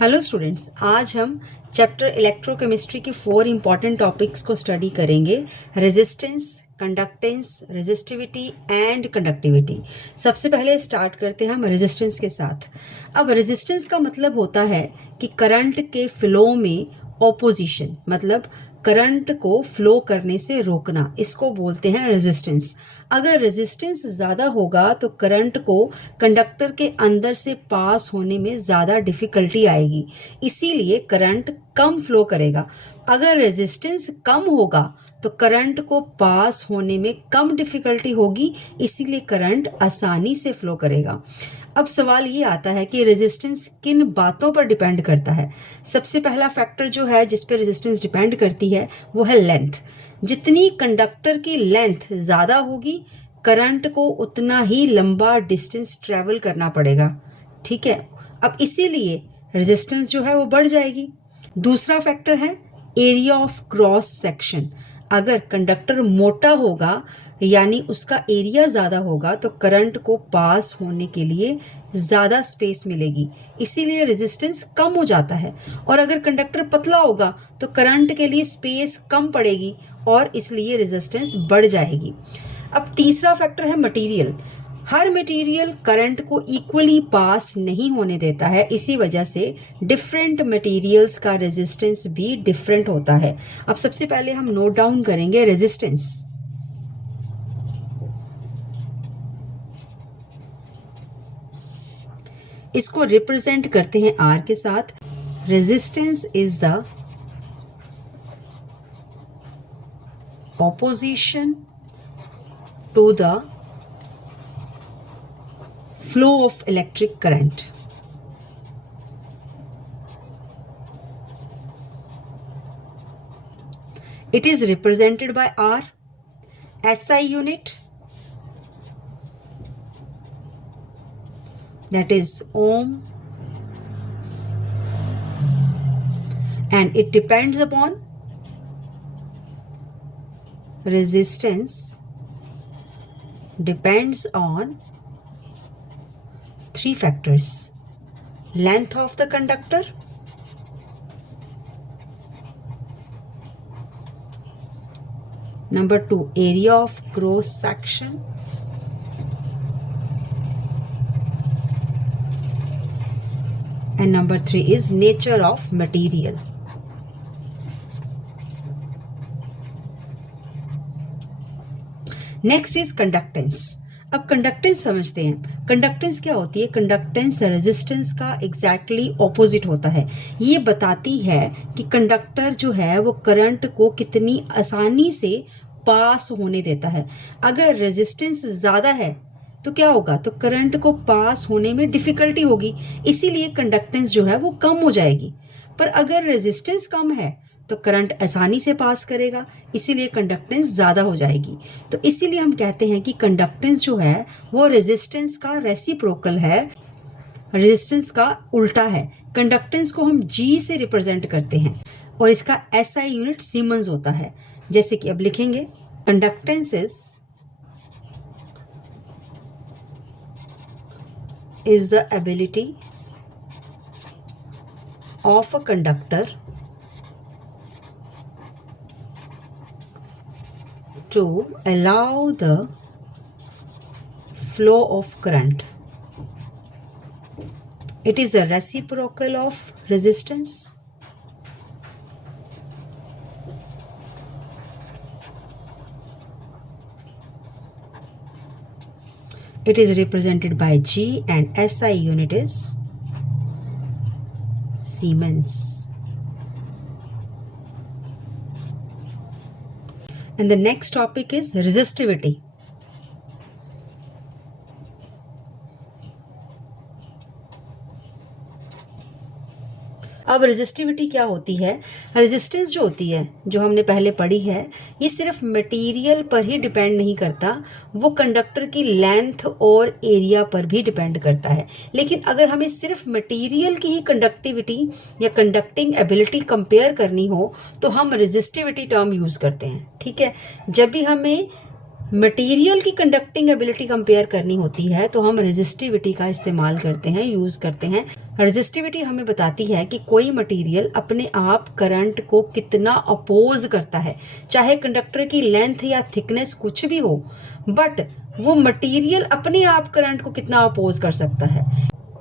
Hello students, आज हम chapter electrochemistry के 4 इम्पॉर्टेंट टॉपिक्स को स्टडी करेंगे। Resistance, conductance, resistivity and conductivity. सबसे पहले स्टार्ट करते हैं हम रेजिस्टेंस के साथ। अब रेजिस्टेंस का मतलब होता है कि करंट के फ्लो में ऑपोजिशन, मतलब करंट को फ्लो करने से रोकना, इसको बोलते हैं रेजिस्टेंस। अगर रेजिस्टेंस ज़्यादा होगा तो करंट को कंडक्टर के अंदर से पास होने में ज़्यादा डिफ़िकल्टी आएगी, इसीलिए करंट कम फ्लो करेगा। अगर रेजिस्टेंस कम होगा तो करंट को पास होने में कम डिफ़िकल्टी होगी, इसीलिए करंट आसानी से फ्लो करेगा। अब सवाल ये आता है कि रेजिस्टेंस किन बातों पर डिपेंड करता है। सबसे पहला फैक्टर जो है जिस पे रेजिस्टेंस डिपेंड करती है वो है लेंथ। जितनी कंडक्टर की लेंथ ज़्यादा होगी, करंट को उतना ही लंबा डिस्टेंस ट्रैवल करना पड़ेगा। ठीक है, अब इसीलिए रेजिस्टेंस जो है वो बढ़ जाएगी। दूसरा फैक्टर है एरिया ऑफ क्रॉस सेक्शन। अगर कंडक्टर मोटा होगा यानी उसका एरिया ज़्यादा होगा तो करंट को पास होने के लिए ज़्यादा स्पेस मिलेगी, इसीलिए रेजिस्टेंस कम हो जाता है। और अगर कंडक्टर पतला होगा तो करंट के लिए स्पेस कम पड़ेगी और इसलिए रेजिस्टेंस बढ़ जाएगी। अब तीसरा फैक्टर है मटेरियल। हर मटेरियल करंट को इक्वली पास नहीं होने देता है, इसी वजह से डिफरेंट मटेरियल्स का रेजिस्टेंस भी डिफरेंट होता है। अब सबसे पहले हम नोट डाउन करेंगे रेजिस्टेंस। इसको रिप्रेजेंट करते हैं आर के साथ। Resistance is the opposition to the flow of electric current. It is represented by R. SI unit, that is ohm, and it depends upon resistance, depends on 3 factors: length of the conductor, number 2 area of cross section, and number 3 is nature of material. Next is conductance. अब conductance समझते हैं। Conductance क्या होती है? Conductance resistance का exactly opposite होता है। ये बताती है कि कंडक्टर जो है वो करंट को कितनी आसानी से पास होने देता है। अगर रेजिस्टेंस ज़्यादा है तो क्या होगा? तो करंट को पास होने में डिफ़िकल्टी होगी, इसीलिए कंडक्टेंस जो है वो कम हो जाएगी। पर अगर रेजिस्टेंस कम है तो करंट आसानी से पास करेगा, इसीलिए कंडक्टेंस ज़्यादा हो जाएगी। तो इसीलिए हम कहते हैं कि कंडक्टेंस जो है वो रेजिस्टेंस का रेसिप्रोकल है, रेजिस्टेंस का उल्टा है। कंडक्टेंस को हम जी से रिप्रेजेंट करते हैं और इसका एसआई यूनिट सीमेंस होता है। जैसे कि अब लिखेंगे, conductance is the ability of a conductor to allow the flow of current. It is a reciprocal of resistance. It is represented by G and SI unit is Siemens. And the next topic is resistivity. अब resistivity क्या होती है? Resistance जो होती है, जो हमने पहले पढ़ी है, ये सिर्फ मटेरियल पर ही डिपेंड नहीं करता, वो कंडक्टर की लेंथ और एरिया पर भी डिपेंड करता है। लेकिन अगर हमें सिर्फ मटेरियल की ही कंडक्टिविटी या कंडक्टिंग एबिलिटी कंपेयर करनी हो तो हम रेजिस्टिविटी टर्म यूज़ करते हैं। ठीक है, जब भी हमें मटेरियल की कंडक्टिंग एबिलिटी कंपेयर करनी होती है तो हम रेजिस्टिविटी का इस्तेमाल करते हैं, यूज़ करते हैं। रेजिस्टिविटी हमें बताती है कि कोई मटेरियल अपने आप करंट को कितना अपोज करता है, चाहे कंडक्टर की लेंथ या थिकनेस कुछ भी हो, बट वो मटेरियल अपने आप करंट को कितना अपोज कर सकता है।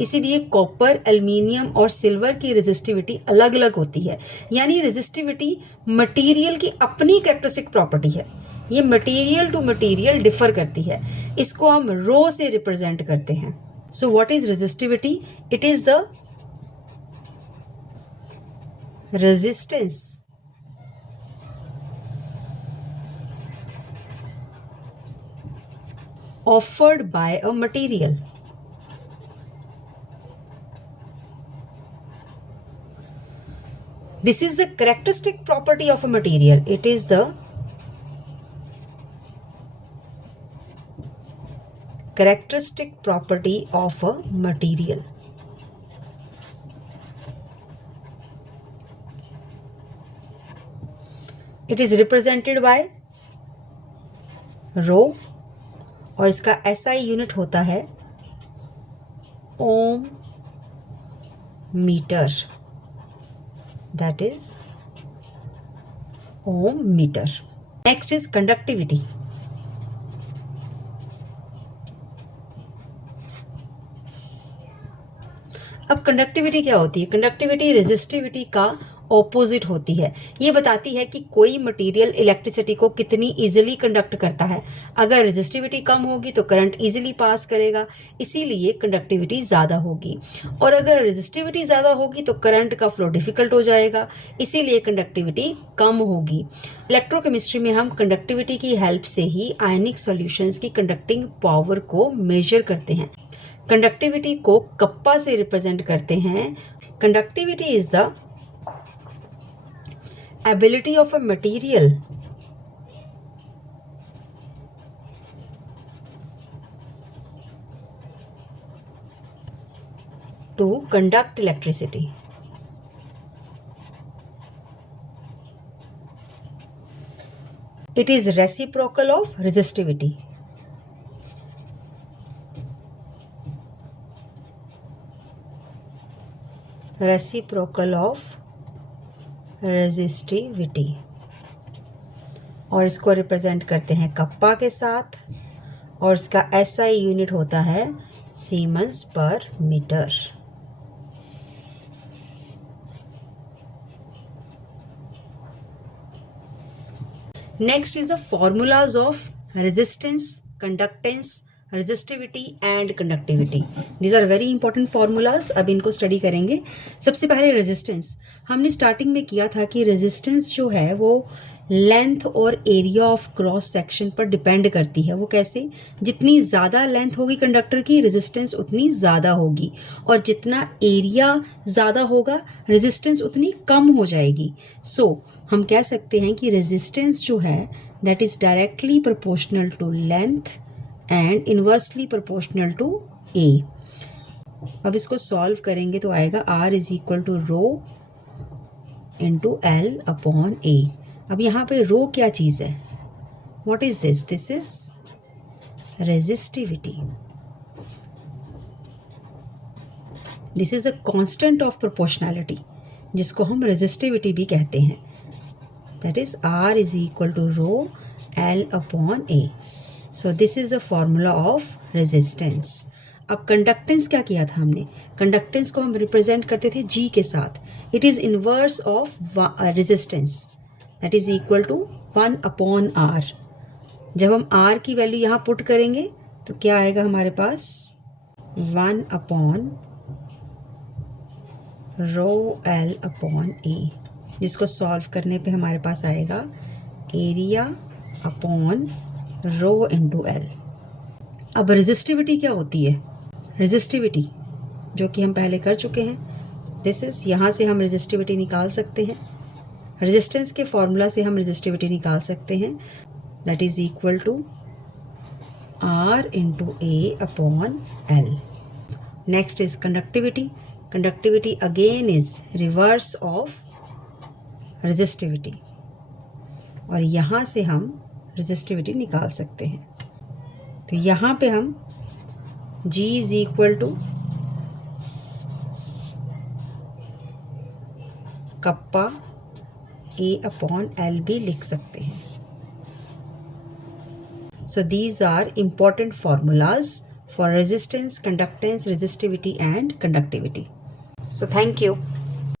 इसीलिए कॉपर, एल्युमिनियम और सिल्वर की रेजिस्टिविटी अलग अलग होती है। यानी रेजिस्टिविटी मटेरियल की अपनी कैरेक्टरिस्टिक प्रॉपर्टी है, ये मटेरियल टू मटेरियल डिफर करती है। इसको हम रो से रिप्रेजेंट करते हैं। So what is resistivity? It is the resistance offered by a material this is the characteristic property of a material. It is the characteristic property of a material. It is represented by rho और इसका SI unit होता है ohm metre, that is ohm metre. Next is conductivity. अब conductivity क्या होती है? Conductivity resistivity का opposite होती है। ये बताती है कि कोई मटेरियल इलेक्ट्रिसिटी को कितनी इजीली कंडक्ट करता है। अगर रेजिस्टिविटी कम होगी तो करंट इजीली पास करेगा, इसीलिए कंडक्टिविटी ज़्यादा होगी। और अगर रेजिस्टिविटी ज़्यादा होगी तो करंट का फ्लो डिफिकल्ट हो जाएगा, इसीलिए कंडक्टिविटी कम होगी। इलेक्ट्रोकेमिस्ट्री में हम कंडक्टिविटी की हेल्प से ही आयनिक सॉल्यूशंस की कंडक्टिंग पावर को मेजर करते हैं। कंडक्टिविटी को कप्पा से रिप्रेजेंट करते हैं। Conductivity is the ability of a material to conduct electricity. It is reciprocal of resistivity. Reciprocal of resistivity, और इसको रिप्रेजेंट करते हैं कप्पा के साथ, और इसका SI यूनिट होता है सीमेंस पर metre. Next is the formulas of resistance, conductance, resistivity and conductivity. These are very important formulas. अब इनको स्टडी करेंगे। सबसे पहले रेजिस्टेंस। हमने स्टार्टिंग में किया था कि रेजिस्टेंस जो है वो लेंथ और एरिया ऑफ क्रॉस सेक्शन पर डिपेंड करती है। वो कैसे? जितनी ज़्यादा लेंथ होगी कंडक्टर की, रेजिस्टेंस उतनी ज़्यादा होगी, और जितना एरिया ज़्यादा होगा रेजिस्टेंस उतनी कम हो जाएगी। सो हम कह सकते हैं कि रेजिस्टेंस जो है that is directly proportional to length and inversely proportional to A. अब इसको सॉल्व करेंगे तो आएगा R is equal to rho into L upon A. अब यहाँ पे रो क्या चीज़ है? What is this? This is resistivity. This is the constant of proportionality, जिसको हम रेजिस्टिविटी भी कहते हैं। That is R is equal to rho L upon A. So this is the formula of resistance. अब conductance क्या किया था हमने? कंडक्टेंस को हम रिप्रेजेंट करते थे G के साथ। It is inverse of resistance, that is equal to 1 upon R। जब हम R की वैल्यू यहाँ पुट करेंगे तो क्या आएगा हमारे पास? 1 अपॉन रो L अपॉन ए, जिसको सॉल्व करने पे हमारे पास आएगा area upon rho into L। अब रेजिस्टिविटी क्या होती है? रेजिस्टिविटी जो कि हम पहले कर चुके हैं, दिस इज, यहाँ से हम रेजिस्टिविटी निकाल सकते हैं। रेजिस्टेंस के फॉर्मूला से हम रेजिस्टिविटी निकाल सकते हैं, that is equal to R into A upon L। Next is conductivity. Conductivity again is reverse of resistivity, और यहाँ से हम रेजिस्टिविटी निकाल सकते हैं। तो यहाँ पे हम G is equal to kappa A/LB लिख सकते हैं। So these are important formulas for resistance, conductance, resistivity and conductivity. So thank you.